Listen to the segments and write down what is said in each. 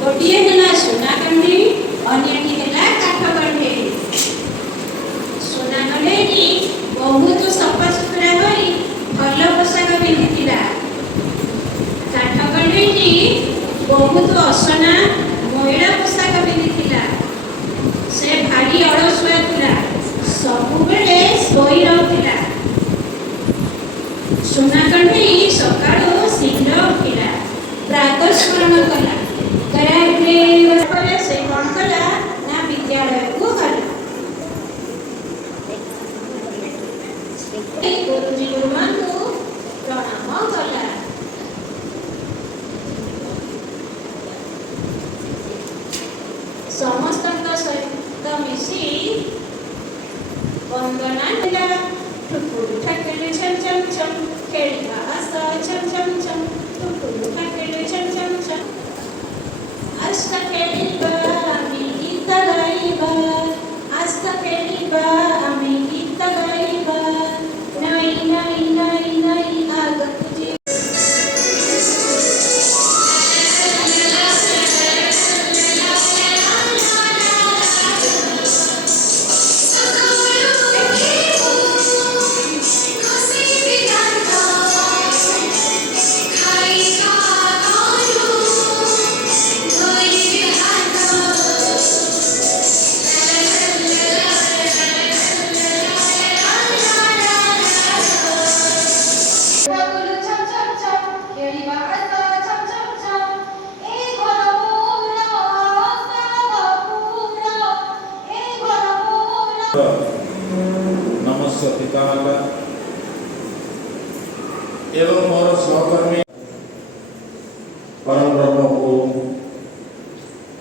गोटे है सोना कंढे अन्यटी है काठ कंढे। सोना कंढे बहुत सफा सुतरा होई भल पोशाक पिंधिथिला। काठ कंढे बहुत असना मैला पोशाक पिंधिथिला। से भारी अलसुआ थिला, सब बेले सोई रहथिला। सोना कंढे सकाळो शीघ्र उठिला, प्रातः स्मरण कला। से कौन कला ना विद्यालय को गला। गुरुजी गुरुमा को प्रणाम कला। समस्त सहित मिसी वंदना दिला। ठुकुर ठाकेले छम छम छम, खेलिबा हसा छम छम छम। ठुकुर ठाकेले छम छम छम, आस्था खेलिबा आमी गीत गाइबा। आस्था खेलिबा आमी गीत गाइबा। नई नई नई नई आगत जी। नमस्ते पितामाता एवं मोर सहकर्मी परम ब्रह्म को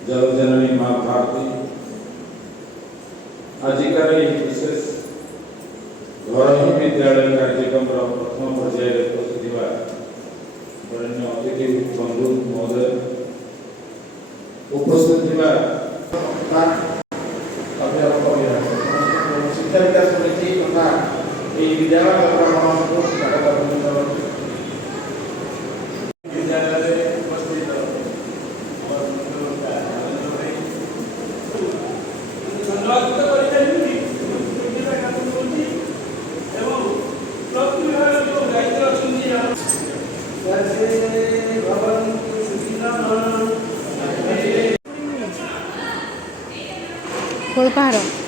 जगजननी माँ भारती आजिकार विशेष घर ही विद्यालय कार्यक्रम प्रथम पर्याय उपस्थित बरण्य अतिथि बंधु महोदय उपस्थित शिक्षा विकास समिति तथा विद्यालय विद्यालय उपस्थित पहाड़